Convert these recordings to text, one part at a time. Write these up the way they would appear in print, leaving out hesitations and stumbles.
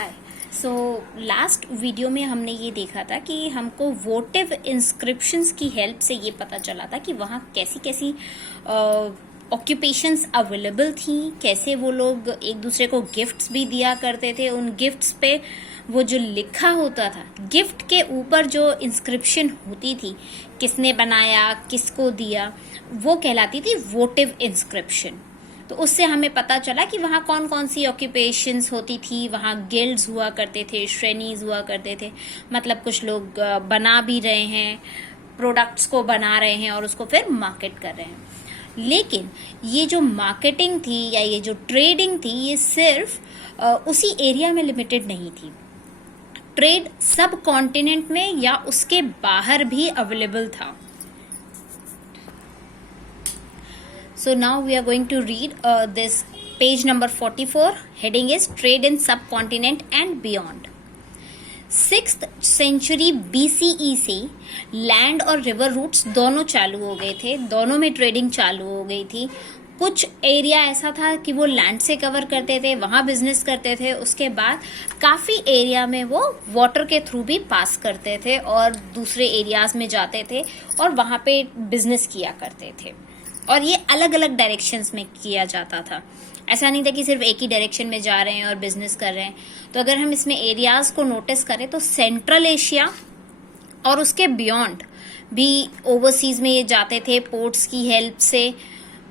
हाय। So last video में हमने ये देखा था कि हमको वोटिव इंस्क्रिप्शंस की हेल्प से ये पता चला था कि वहाँ कैसी कैसी ऑक्यूपेशंस अवेलेबल थी, कैसे वो लोग एक दूसरे को गिफ्ट्स भी दिया करते थे। उन गिफ्ट्स पे वो जो लिखा होता था, गिफ्ट के ऊपर जो इंस्क्रिप्शन होती थी, किसने बनाया, किसको दिया, वो कहलाती थी वोटिव इंस्क्रिप्शन। तो उससे हमें पता चला कि वहाँ कौन कौन सी ऑक्यूपेशंस होती थी। वहाँ गिल्ड्स हुआ करते थे, श्रेणीज हुआ करते थे, मतलब कुछ लोग बना भी रहे हैं, प्रोडक्ट्स को बना रहे हैं और उसको फिर मार्केट कर रहे हैं। लेकिन ये जो मार्केटिंग थी या ये जो ट्रेडिंग थी, ये सिर्फ उसी एरिया में लिमिटेड नहीं थी। ट्रेड सब कॉन्टिनेंट में या उसके बाहर भी अवेलेबल था। So now we are going to read this page number 44. Heading is Trade in Subcontinent and Beyond. 6th century BCE से लैंड और रिवर रूट्स दोनों चालू हो गए थे, दोनों में ट्रेडिंग चालू हो गई थी। कुछ एरिया ऐसा था कि वो लैंड से कवर करते थे, वहाँ बिजनेस करते थे। उसके बाद काफ़ी एरिया में वो वाटर के थ्रू भी पास करते थे और दूसरे एरियाज में जाते थे और वहाँ पे बिजनेस किया करते थे। और ये अलग अलग डायरेक्शंस में किया जाता था। ऐसा नहीं था कि सिर्फ एक ही डायरेक्शन में जा रहे हैं और बिजनेस कर रहे हैं। तो अगर हम इसमें एरियाज को नोटिस करें तो सेंट्रल एशिया और उसके बियॉन्ड भी ओवरसीज में ये जाते थे पोर्ट्स की हेल्प से।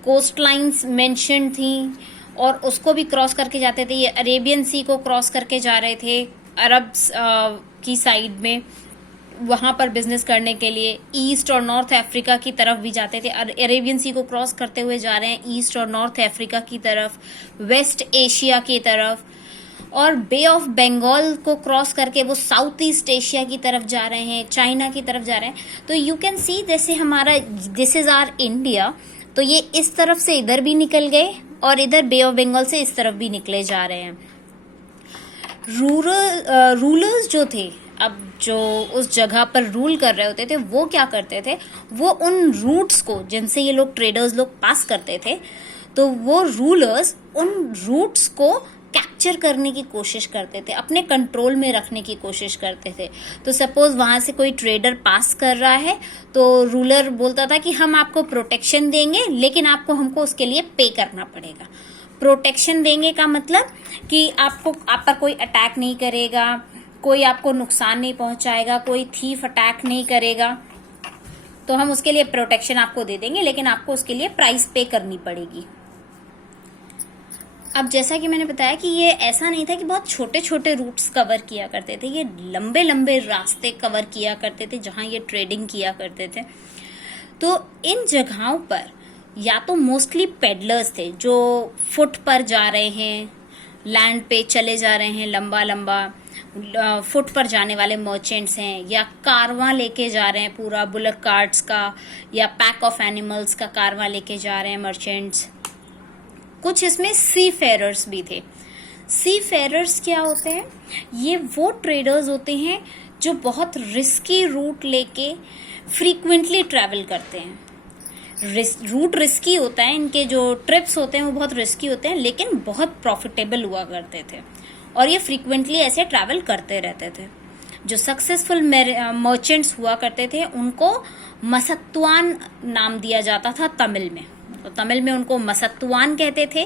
कोस्ट लाइन्स मेंशन थी और उसको भी क्रॉस करके जाते थे। ये अरेबियन सी को क्रॉस करके जा रहे थे अरब की साइड में, वहाँ पर बिजनेस करने के लिए। ईस्ट और नॉर्थ अफ्रीका की तरफ भी जाते थे। अरेबियन सी को क्रॉस करते हुए जा रहे हैं ईस्ट और नॉर्थ अफ्रीका की तरफ, वेस्ट एशिया की तरफ, और बे ऑफ बंगाल को क्रॉस करके वो साउथ ईस्ट एशिया की तरफ जा रहे हैं, चाइना की तरफ जा रहे हैं। तो यू कैन सी जैसे हमारा दिस इज आवर इंडिया, तो ये इस तरफ से इधर भी निकल गए और इधर बे ऑफ बंगाल से इस तरफ भी निकले जा रहे हैं। रूलर्स जो थे, अब जो उस जगह पर रूल कर रहे होते थे, वो क्या करते थे, वो उन रूट्स को जिनसे ये लोग ट्रेडर्स लोग पास करते थे, तो वो रूलर्स उन रूट्स को कैप्चर करने की कोशिश करते थे, अपने कंट्रोल में रखने की कोशिश करते थे। तो सपोज वहां से कोई ट्रेडर पास कर रहा है तो रूलर बोलता था कि हम आपको प्रोटेक्शन देंगे, लेकिन आपको हमको उसके लिए पे करना पड़ेगा। प्रोटेक्शन देंगे का मतलब कि आप पर कोई अटैक नहीं करेगा, कोई आपको नुकसान नहीं पहुंचाएगा, कोई थीफ अटैक नहीं करेगा, तो हम उसके लिए प्रोटेक्शन आपको दे देंगे, लेकिन आपको उसके लिए प्राइस पे करनी पड़ेगी। अब जैसा कि मैंने बताया कि ये ऐसा नहीं था कि बहुत छोटे छोटे रूट्स कवर किया करते थे, ये लंबे लंबे रास्ते कवर किया करते थे जहां ये ट्रेडिंग किया करते थे। तो इन जगहों पर या तो मोस्टली पेडलर्स थे जो फुट पर जा रहे हैं, लैंड पे चले जा रहे हैं, लंबा लंबा फुट पर जाने वाले मर्चेंट्स हैं, या कारवां लेके जा रहे हैं पूरा बुलक कार्ट्स का, या पैक ऑफ एनिमल्स का कारवां लेके जा रहे हैं मर्चेंट्स। कुछ इसमें सी फेरर्स भी थे। सी फेरर्स क्या होते हैं? ये वो ट्रेडर्स होते हैं जो बहुत रिस्की रूट लेके फ्रीक्वेंटली ट्रैवल करते हैं। रूट रिस्की होता है, इनके जो ट्रिप्स होते हैं वो बहुत रिस्की होते हैं, लेकिन बहुत प्रॉफिटेबल हुआ करते थे और ये फ्रीक्वेंटली ऐसे ट्रैवल करते रहते थे। जो सक्सेसफुल मर्चेंट्स हुआ करते थे उनको मसत्वान नाम दिया जाता था तमिल में, तो तमिल में उनको मसत्वान कहते थे।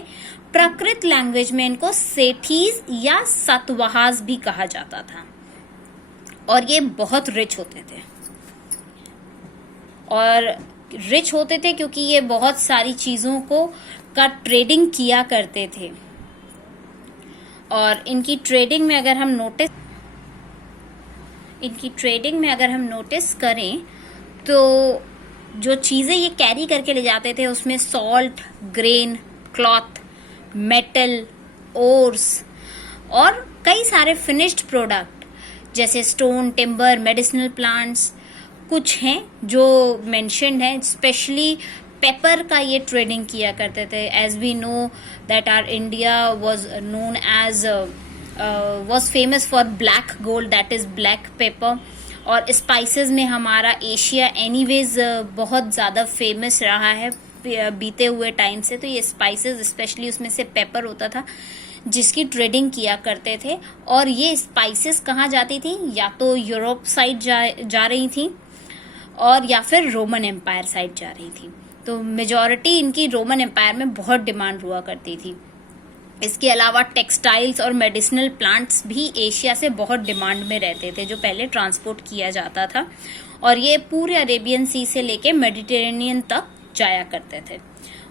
प्राकृत लैंग्वेज में इनको सेठीज या सतवाहाज भी कहा जाता था और ये बहुत रिच होते थे। और रिच होते थे क्योंकि ये बहुत सारी चीजों का ट्रेडिंग किया करते थे। और इनकी ट्रेडिंग में अगर हम नोटिस करें तो जो चीजें ये कैरी करके ले जाते थे उसमें salt, grain, cloth, metal, ores और कई सारे फिनिश्ड प्रोडक्ट जैसे स्टोन, टिम्बर, मेडिसिनल प्लांट्स कुछ हैं जो मेंशन्ड हैं। स्पेशली पेपर का ये ट्रेडिंग किया करते थे। As we know that our India was known as was famous for black gold, that is black pepper. और स्पाइसेस में हमारा एशिया एनीवेज बहुत ज़्यादा फेमस रहा है बीते हुए टाइम से। तो ये स्पाइसेस स्पेशली उसमें से पेपर होता था जिसकी ट्रेडिंग किया करते थे। और ये स्पाइसेस कहाँ जाती थी, या तो यूरोप साइड जा रही थी और या फिर रोमन एम्पायर साइड जा रही थी। तो मेजॉरिटी इनकी रोमन एम्पायर में बहुत डिमांड हुआ करती थी। इसके अलावा टेक्सटाइल्स और मेडिसिनल प्लांट्स भी एशिया से बहुत डिमांड में रहते थे, जो पहले ट्रांसपोर्ट किया जाता था, और ये पूरे अरेबियन सी से लेके मेडिटेरेनियन तक जाया करते थे।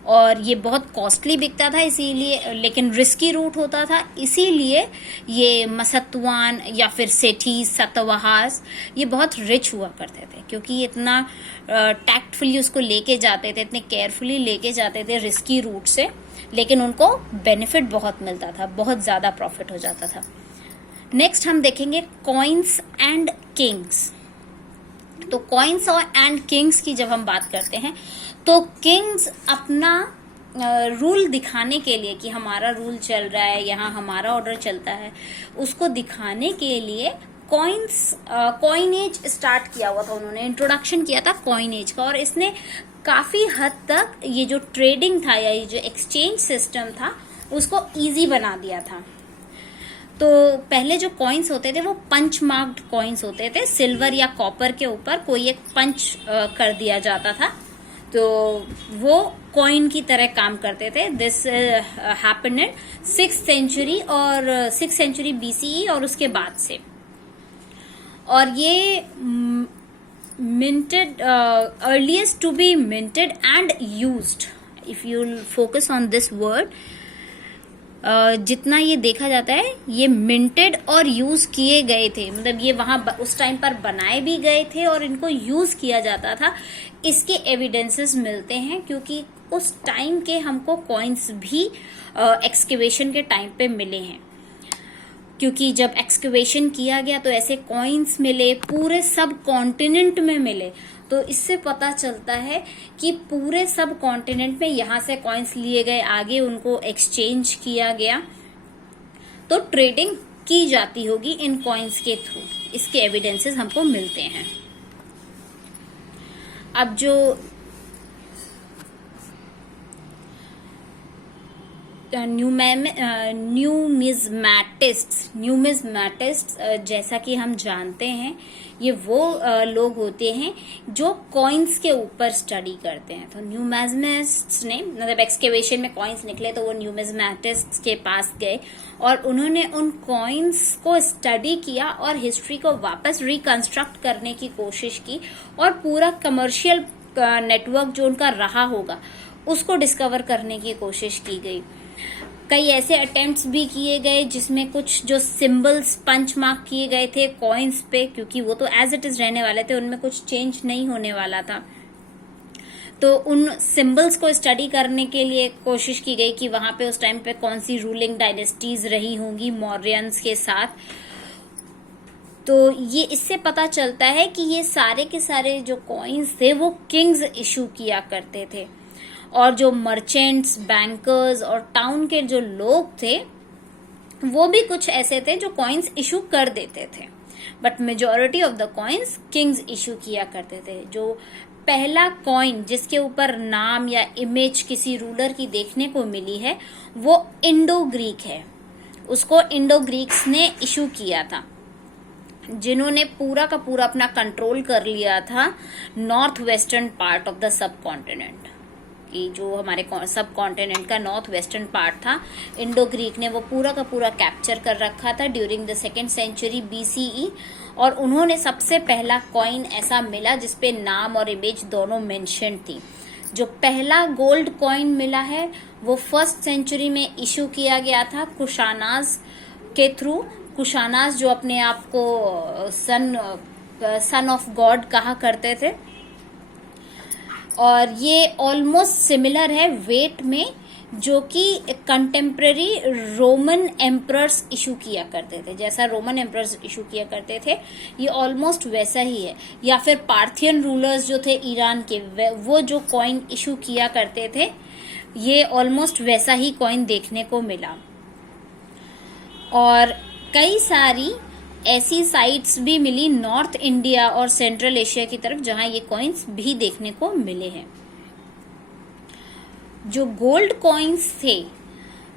और ये बहुत कॉस्टली बिकता था, इसीलिए, लेकिन रिस्की रूट होता था, इसीलिए ये मसतवान या फिर सेठी सतवाहास ये बहुत रिच हुआ करते थे, क्योंकि ये इतना टैक्टफुली उसको लेके जाते थे, इतने केयरफुली लेके जाते थे रिस्की रूट से, लेकिन उनको बेनिफिट बहुत मिलता था, बहुत ज़्यादा प्रॉफिट हो जाता था। नेक्स्ट हम देखेंगे कॉइन्स एंड किंग्स। तो कॉइन्स और एंड किंग्स की जब हम बात करते हैं, तो किंग्स अपना रूल दिखाने के लिए कि हमारा रूल चल रहा है, यहाँ हमारा ऑर्डर चलता है, उसको दिखाने के लिए कॉइनेज स्टार्ट किया हुआ था। उन्होंने इंट्रोडक्शन किया था कॉइनेज का, और इसने काफी हद तक ये जो ट्रेडिंग था या ये जो एक्सचेंज सिस्टम था उसको इजी बना दिया था। तो पहले जो कॉइन्स होते थे वो पंच मार्क्ड कॉइन्स होते थे, सिल्वर या कॉपर के ऊपर कोई एक पंच कर दिया जाता था, तो वो कॉइन की तरह काम करते थे। This happened in 6th century और 6th सेंचुरी BCE और उसके बाद से। और ये minted earliest to be minted and used, if you focus on this word, जितना ये देखा जाता है ये मिंटेड और यूज किए गए थे, मतलब ये वहां उस टाइम पर बनाए भी गए थे और इनको यूज किया जाता था, इसके एविडेंसेस मिलते हैं, क्योंकि उस टाइम के हमको कॉइन्स भी एक्सकेवेशन के टाइम पे मिले हैं। क्योंकि जब एक्सकेवेशन किया गया तो ऐसे कॉइन्स मिले, पूरे सब कॉन्टिनेंट में मिले, तो इससे पता चलता है कि पूरे सब कॉन्टिनेंट में यहाँ से कॉइन्स लिए गए, आगे उनको एक्सचेंज किया गया, तो ट्रेडिंग की जाती होगी इन कॉइन्स के थ्रू, इसके एविडेंसेस हमको मिलते हैं। अब जो न्यूमिज्मेटिस्ट जैसा कि हम जानते हैं, ये वो लोग होते हैं जो कॉइन्स के ऊपर स्टडी करते हैं। तो न्यूमिज्मेटिस्ट्स ने, मतलब एक्सकेवेशन में कॉइन्स निकले तो वो न्यूमिज्मेटिस्ट्स के पास गए और उन्होंने उन कॉइन्स को स्टडी किया और हिस्ट्री को वापस रिकंस्ट्रक्ट करने की कोशिश की, और पूरा कमर्शियल नेटवर्क जो उनका रहा होगा उसको डिस्कवर करने की कोशिश की गई। कई ऐसे अटेम्प्ट्स भी किए गए जिसमें कुछ जो सिंबल्स पंच मार्क किए गए थे कॉइन्स पे, क्योंकि वो तो एज इट इज रहने वाले थे, उनमें कुछ चेंज नहीं होने वाला था, तो उन सिंबल्स को स्टडी करने के लिए कोशिश की गई कि वहां पे उस टाइम पे कौन सी रूलिंग डायनेस्टीज रही होंगी मौर्यंस के साथ। तो ये इससे पता चलता है कि ये सारे के सारे जो कॉइन्स थे वो किंग्स इशू किया करते थे, और जो मर्चेंट्स, बैंकर्स और टाउन के जो लोग थे वो भी कुछ ऐसे थे जो कॉइन्स इशू कर देते थे, but majority of the coins Kings issue किया करते थे। जो पहला कॉइन जिसके ऊपर नाम या इमेज किसी रूलर की देखने को मिली है वो इंडो ग्रीक है, उसको इंडो ग्रीक्स ने इशू किया था, जिन्होंने पूरा का पूरा अपना कंट्रोल कर लिया था north western part of the sub continent, कि जो हमारे सब कॉन्टिनेंट का नॉर्थ वेस्टर्न पार्ट था, इंडो ग्रीक ने वो पूरा का पूरा कैप्चर कर रखा था during the 2nd century BCE। और उन्होंने सबसे पहला कॉइन ऐसा मिला जिसपे नाम और इमेज दोनों मेंशन थी। जो पहला गोल्ड कॉइन मिला है वो 1st सेंचुरी में इशू किया गया था कुशानाज के थ्रू। कुशानाज जो अपने आप को सन ऑफ गॉड कहा करते थे, और ये ऑलमोस्ट सिमिलर है वेट में जो कि कंटेम्प्रेरी रोमन एम्परर्स इशू किया करते थे। जैसा रोमन एम्परर्स इशू किया करते थे ये ऑलमोस्ट वैसा ही है, या फिर पार्थियन रूलर्स जो थे ईरान के, वो जो कॉइन इशू किया करते थे ये ऑलमोस्ट वैसा ही कॉइन देखने को मिला। और कई सारी ऐसी साइट्स भी मिली नॉर्थ इंडिया और सेंट्रल एशिया की तरफ जहां ये कॉइन्स भी देखने को मिले हैं। जो गोल्ड कॉइन्स थे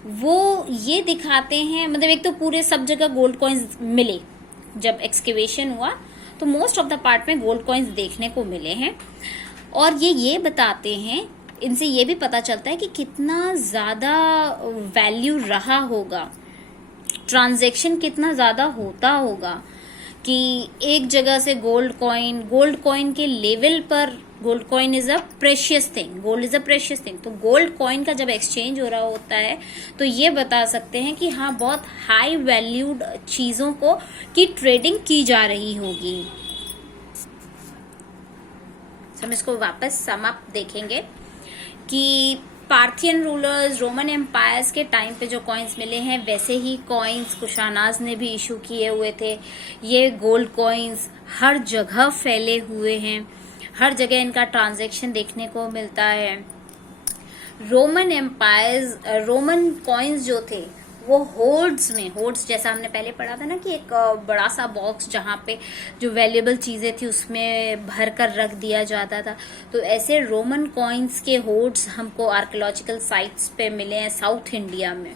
वो ये दिखाते हैं, मतलब एक तो पूरे सब जगह गोल्ड कॉइन्स मिले, जब एक्सकेवेशन हुआ तो मोस्ट ऑफ द पार्ट में गोल्ड कॉइन्स देखने को मिले हैं। और ये बताते हैं, इनसे ये भी पता चलता है कि कितना ज़्यादा वैल्यू रहा होगा, ट्रांजैक्शन कितना ज़्यादा होता होगा, कि एक जगह से गोल्ड कॉइन के लेवल पर, gold coin is a precious thing, gold is a precious thing, तो गोल्ड कॉइन का जब एक्सचेंज हो रहा होता है तो ये बता सकते हैं कि हाँ बहुत हाई वैल्यूड चीज़ों को की ट्रेडिंग की जा रही होगी। हम इसको वापस सम अप देखेंगे कि पार्थियन रूलर्स, रोमन एम्पायर्स के टाइम पे जो कॉइन्स मिले हैं वैसे ही कॉइन्स कुशानाज ने भी इशू किए हुए थे। ये गोल्ड कॉइन्स हर जगह फैले हुए हैं, हर जगह इनका ट्रांजैक्शन देखने को मिलता है। रोमन कॉइन्स जो थे वो होर्ड्स जैसा हमने पहले पढ़ा था ना, कि एक बड़ा सा बॉक्स जहाँ पे जो वैल्यूएबल चीजें थी उसमें भर कर रख दिया जाता था। तो ऐसे रोमन कॉइन्स के होर्ड्स हमको आर्कियोलॉजिकल साइट्स पे मिले हैं साउथ इंडिया में।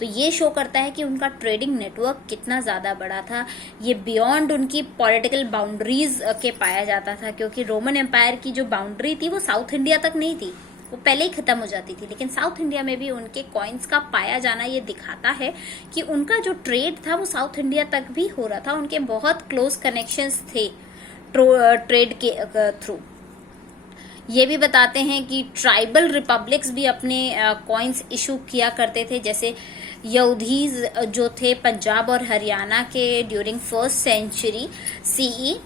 तो ये शो करता है कि उनका ट्रेडिंग नेटवर्क कितना ज़्यादा बड़ा था। ये बियॉन्ड उनकी पॉलिटिकल बाउंड्रीज के पाया जाता था, क्योंकि रोमन एम्पायर की जो बाउंड्री थी वो साउथ इंडिया तक नहीं थी, वो पहले ही खत्म हो जाती थी, लेकिन साउथ इंडिया में भी उनके कॉइन्स का पाया जाना ये दिखाता है कि उनका जो ट्रेड था वो साउथ इंडिया तक भी हो रहा था। उनके बहुत क्लोज कनेक्शंस थे ट्रेड के थ्रू। ये भी बताते हैं कि ट्राइबल रिपब्लिक्स भी अपने कॉइन्स इशू किया करते थे, जैसे यहूदीज जो थे पंजाब और हरियाणा के ड्यूरिंग 1st सेंचुरी CE,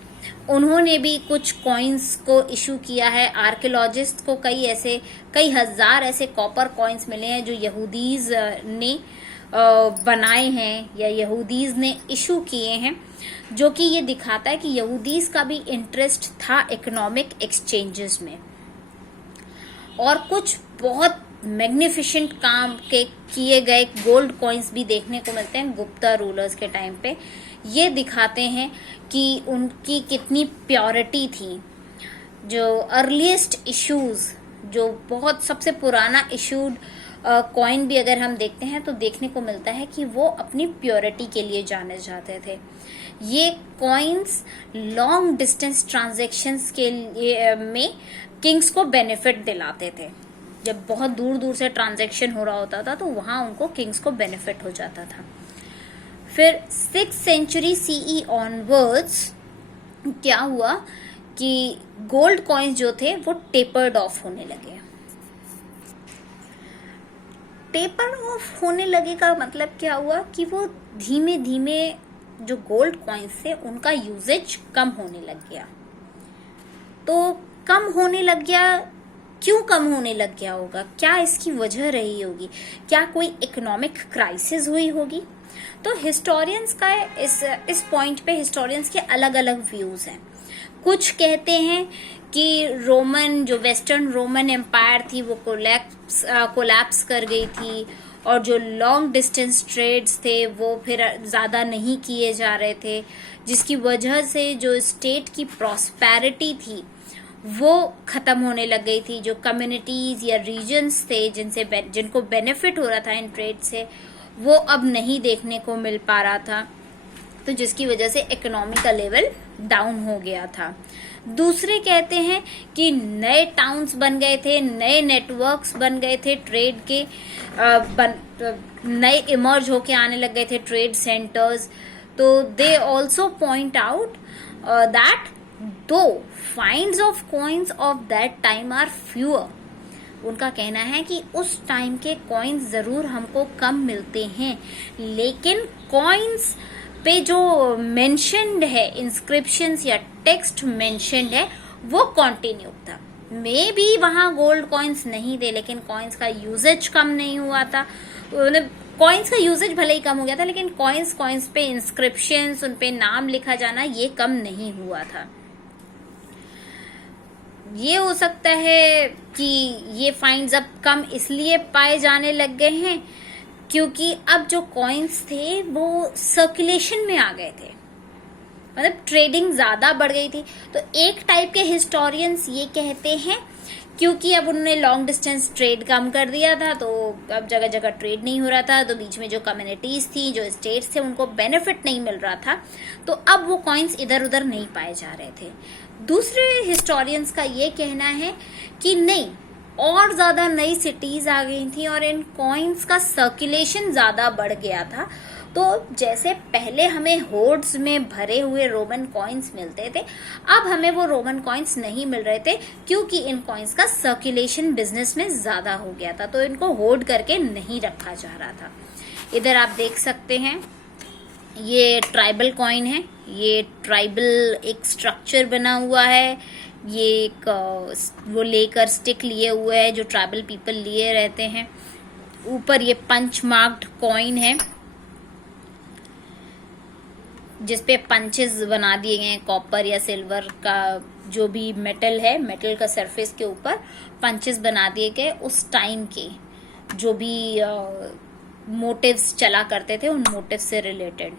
उन्होंने भी कुछ कॉइन्स को इशू किया है। आर्कियोलॉजिस्ट को कई हजार ऐसे कॉपर कॉइन्स मिले हैं जो यहूदीज ने बनाए हैं या यहूदीज ने इशू किए हैं, जो कि ये दिखाता है कि यहूदीज का भी इंटरेस्ट था इकोनॉमिक एक्सचेंजेस में। और कुछ बहुत मैग्निफिशेंट काम के किए गए गोल्ड कॉइन्स भी देखने को मिलते हैं गुप्ता रूलर्स के टाइम पे। ये दिखाते हैं कि उनकी कितनी प्योरिटी थी। जो अर्लीस्ट इश्यूज, जो बहुत सबसे पुराना इशूड कॉइन भी अगर हम देखते हैं तो देखने को मिलता है कि वो अपनी प्योरिटी के लिए जाने जाते थे। ये कॉइन्स लॉन्ग डिस्टेंस ट्रांजैक्शंस के लिए में किंग्स को बेनिफिट दिलाते थे। जब बहुत दूर दूर से ट्रांजैक्शन हो रहा होता था तो वहां उनको किंग्स को बेनिफिट हो जाता था। फिर 6th सेंचुरी CE ऑनवर्ड्स क्या हुआ कि गोल्ड कॉइन्स जो थे वो टेपर्ड ऑफ होने लगे। टेपर ऑफ होने लगे का मतलब क्या हुआ कि वो धीमे धीमे जो गोल्ड कॉइन्स थे उनका यूजेज कम होने लग गया। तो कम होने लग गया, क्यों कम होने लग गया होगा, क्या इसकी वजह रही होगी, क्या कोई इकोनॉमिक क्राइसिस हुई होगी? तो हिस्टोरियंस का इस पॉइंट पे हिस्टोरियंस के अलग अलग व्यूज हैं। कुछ कहते हैं कि जो वेस्टर्न रोमन एम्पायर थी वो कोलैप्स कर गई थी, और जो लॉन्ग डिस्टेंस ट्रेड्स थे वो फिर ज़्यादा नहीं किए जा रहे थे, जिसकी वजह से जो स्टेट की प्रॉस्पेरिटी थी वो खत्म होने लग गई थी। जो कम्युनिटीज या रीजन्स थे जिनको बेनिफिट हो रहा था इन ट्रेड से, वो अब नहीं देखने को मिल पा रहा था, तो जिसकी वजह से इकोनॉमी का लेवल डाउन हो गया था। दूसरे कहते हैं कि नए टाउन्स बन गए थे, नए नेटवर्क्स बन गए थे ट्रेड के, नए इमर्ज होके आने लग गए थे ट्रेड सेंटर्स। तो they also point out that though finds of coins of that time are fewer. उनका कहना है कि उस टाइम के कॉइन्स जरूर हमको कम मिलते हैं, लेकिन कॉइन्स पे जो मेंशन्ड है, इंस्क्रिप्शंस या टेक्स्ट मेंशन्ड है, वो कंटिन्यू था। मे बी वहां गोल्ड कॉइन्स नहीं थे, लेकिन कॉइन्स का यूजेज कम नहीं हुआ था। मतलब कॉइन्स का यूजेज भले ही कम हो गया था, लेकिन कॉइन्स पे इंस्क्रिप्शंस, उन पे नाम लिखा जाना ये कम नहीं हुआ था। ये हो सकता है कि ये फाइंड्स अब कम इसलिए पाए जाने लग गए हैं क्योंकि अब जो कॉइन्स थे वो सर्कुलेशन में आ गए थे, मतलब ट्रेडिंग ज्यादा बढ़ गई थी। तो एक टाइप के हिस्टोरियंस ये कहते हैं क्योंकि अब उन्होंने लॉन्ग डिस्टेंस ट्रेड कम कर दिया था, तो अब जगह जगह ट्रेड नहीं हो रहा था, तो बीच में जो कम्युनिटीज़ थी, जो स्टेट्स थे, उनको बेनिफिट नहीं मिल रहा था, तो अब वो कॉइन्स इधर उधर नहीं पाए जा रहे थे। दूसरे हिस्टोरियंस का ये कहना है कि नहीं, और ज़्यादा नई सिटीज़ आ गई थी और इन कॉइन्स का सर्कुलेशन ज़्यादा बढ़ गया था। तो जैसे पहले हमें होर्ड्स में भरे हुए रोमन कॉइन्स मिलते थे, अब हमें वो रोमन कॉइन्स नहीं मिल रहे थे, क्योंकि इन कॉइन्स का सर्कुलेशन बिजनेस में ज़्यादा हो गया था, तो इनको होर्ड करके नहीं रखा जा रहा था। इधर आप देख सकते हैं, ये ट्राइबल कॉइन है, ये ट्राइबल एक स्ट्रक्चर बना हुआ है, ये एक वो लेकर स्टिक लिए हुए है जो ट्राइबल पीपल लिए रहते हैं। ऊपर ये पंच मार्क्ड कॉइन है जिसपे पंचेस बना दिए गए हैं, कॉपर या सिल्वर का जो भी मेटल है, मेटल का सरफेस के ऊपर पंचेस बना दिए गए उस टाइम के जो भी मोटिव्स चला करते थे, उन मोटिव से रिलेटेड।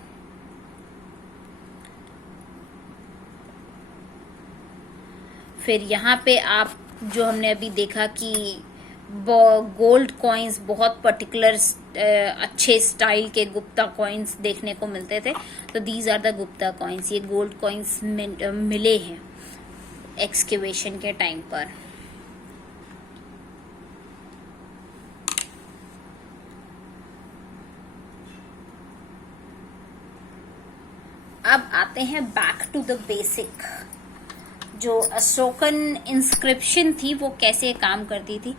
फिर यहाँ पे आप जो हमने अभी देखा कि गोल्ड कॉइन्स बहुत पर्टिकुलर अच्छे स्टाइल के गुप्ता कॉइन्स देखने को मिलते थे, तो these are the Gupta coins. ये गोल्ड कॉइन्स मिले हैं एक्सकेवेशन के टाइम पर। अब आते हैं बैक टू द बेसिक। जो अशोकन इंस्क्रिप्शन थी वो कैसे काम करती थी।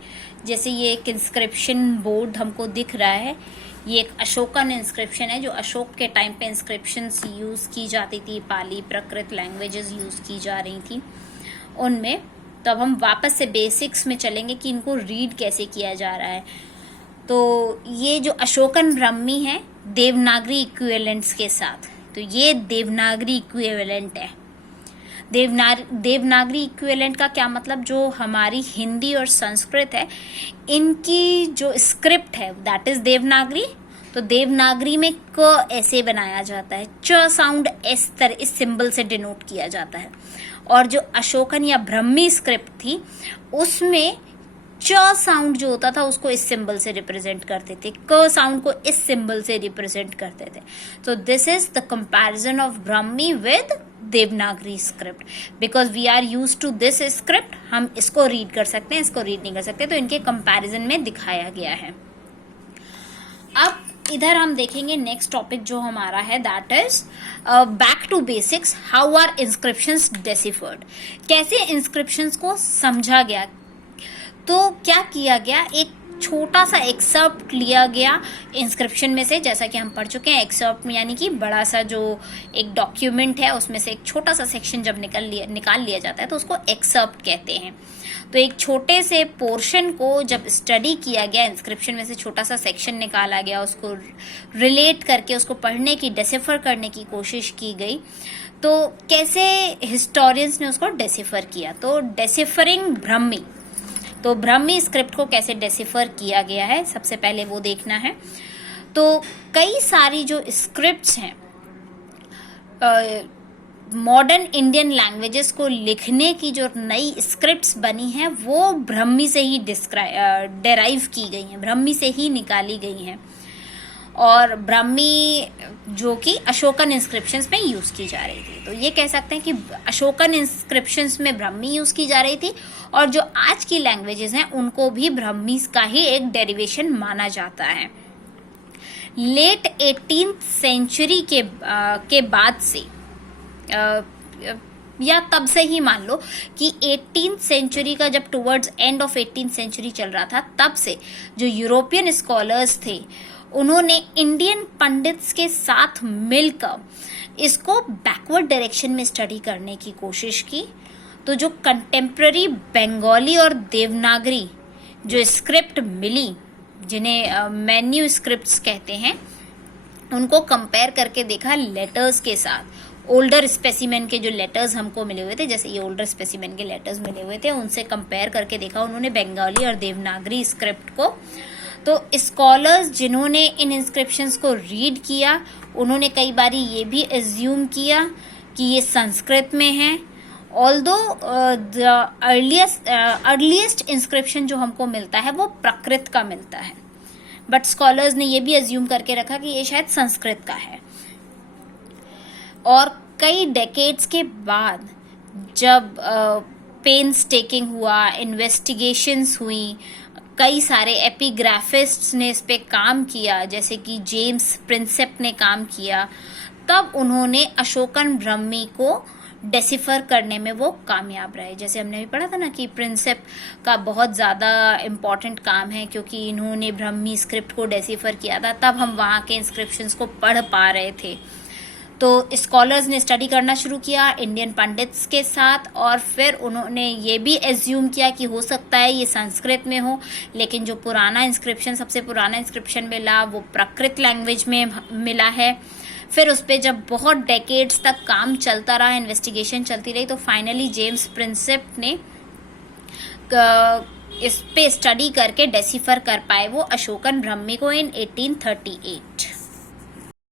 जैसे ये एक इंस्क्रिप्शन बोर्ड हमको दिख रहा है, ये एक अशोकन इंस्क्रिप्शन है। जो अशोक के टाइम पे इंस्क्रिप्शंस यूज़ की जाती थी, पाली प्राकृत लैंग्वेजेस यूज़ की जा रही थी उनमें। तो अब हम वापस से बेसिक्स में चलेंगे कि इनको रीड कैसे किया जा रहा है। तो ये जो अशोकन ब्राह्मी है देवनागरी इक्विवेलेंट्स के साथ, तो ये देवनागरी इक्विवेलेंट है। देवनागरी इक्विवेलेंट का क्या मतलब, जो हमारी हिंदी और संस्कृत है इनकी जो स्क्रिप्ट है दैट इज देवनागरी। तो देवनागरी में क ऐसे बनाया जाता है, च साउंड इस तरह इस सिंबल से डिनोट किया जाता है। और जो अशोकन या ब्राह्मी स्क्रिप्ट थी उसमें च साउंड जो होता था उसको इस सिंबल से रिप्रेजेंट करते थे, क साउंड को इस सिंबल से रिप्रेजेंट करते थे। तो this is the comparison of Brahmi with Devanagari script. Because we are use to this script, हम इसको रीड कर सकते हैं, इसको रीड नहीं कर सकते, तो इनके कंपैरिजन में दिखाया गया है। अब इधर हम देखेंगे नेक्स्ट टॉपिक जो हमारा है that is back to basics, how are inscriptions deciphered. कैसे इंस्क्रिप्शंस को समझा गया। तो क्या किया गया, एक छोटा सा एक्सर्प्ट लिया गया इंस्क्रिप्शन में से, जैसा कि हम पढ़ चुके हैं। एक्सर्प्ट में यानी कि बड़ा सा जो एक डॉक्यूमेंट है उसमें से एक छोटा सा सेक्शन जब निकाल लिया जाता है तो उसको एक्सर्प्ट कहते हैं। तो एक छोटे से पोर्शन को जब स्टडी किया गया, इंस्क्रिप्शन में से छोटा सा सेक्शन निकाला गया, उसको रिलेट करके उसको पढ़ने की, डेसिफर करने की कोशिश की गई। तो कैसे हिस्टोरियंस ने उसको डेसिफर किया, तो डेसिफरिंग ब्राह्मी। तो ब्राह्मी स्क्रिप्ट को कैसे डेसिफर किया गया है, सबसे पहले वो देखना है। तो कई सारी जो स्क्रिप्ट्स हैं मॉडर्न इंडियन लैंग्वेजेस को लिखने की जो नई स्क्रिप्ट्स बनी हैं वो ब्राह्मी से ही डेराइव की गई हैं, ब्राह्मी से ही निकाली गई हैं। और ब्राह्मी जो कि अशोकन इंस्क्रिप्शंस में यूज़ की जा रही थी। तो ये कह सकते हैं कि अशोकन इंस्क्रिप्शंस में ब्राह्मी यूज़ की जा रही थी, और जो आज की लैंग्वेजेस हैं उनको भी ब्राह्मी का ही एक डेरिवेशन माना जाता है। लेट 18th सेंचुरी के बाद से या तब से ही मान लो कि 18th सेंचुरी का जब towards end of 18th century चल रहा था, तब से जो यूरोपियन स्कॉलर्स थे उन्होंने इंडियन पंडित्स के साथ मिलकर इसको बैकवर्ड डायरेक्शन में स्टडी करने की कोशिश की। तो जो कंटेम्प्ररी बंगाली और देवनागरी जो स्क्रिप्ट मिली, जिन्हें मैन्यू स्क्रिप्ट्स कहते हैं, उनको कंपेयर करके देखा लेटर्स के साथ। ओल्डर स्पेसिमेन के जो लेटर्स हमको मिले हुए थे, जैसे ये ओल्डर स्पेसिमेन के लेटर्स मिले हुए थे, उनसे कंपेयर करके देखा उन्होंने बंगाली और देवनागरी स्क्रिप्ट को। तो स्कॉलर्स जिन्होंने इन इंस्क्रिप्शंस को रीड किया, उन्होंने कई बारी ये भी एज्यूम किया कि ये संस्कृत में है, ऑल्दो द अर्लीस्ट इंस्क्रिप्शन जो हमको मिलता है वो प्राकृत का मिलता है, बट स्कॉलर्स ने ये भी अज्यूम करके रखा कि ये शायद संस्कृत का है। और कई डेकेड्स के बाद जब पेन्स टेकिंग हुआ, इन्वेस्टिगेशंस हुई, कई सारे एपिग्राफिस्ट्स ने इस पे काम किया, जैसे कि जेम्स प्रिंसेप ने काम किया, तब उन्होंने अशोकन ब्रह्मी को डेसिफर करने में वो कामयाब रहे। जैसे हमने भी पढ़ा था ना कि प्रिंसेप का बहुत ज़्यादा इम्पॉर्टेंट काम है, क्योंकि इन्होंने ब्रह्मी स्क्रिप्ट को डेसिफर किया था, तब हम वहाँ के इंस्क्रिप्शंस को पढ़ पा रहे थे। तो स्कॉलर्स ने स्टडी करना शुरू किया इंडियन पंडित्स के साथ, और फिर उन्होंने ये भी एज्यूम किया कि हो सकता है ये संस्कृत में हो, लेकिन जो पुराना इंस्क्रिप्शन, सबसे पुराना इंस्क्रिप्शन मिला वो प्राकृत लैंग्वेज में मिला है। फिर उस पर जब बहुत डेकेड्स तक काम चलता रहा, इन्वेस्टिगेशन चलती रही, तो फाइनली जेम्स प्रिंसेप ने इस पे स्टडी करके डेसिफर कर पाए वो अशोकन ब्रह्मी को इन 1838।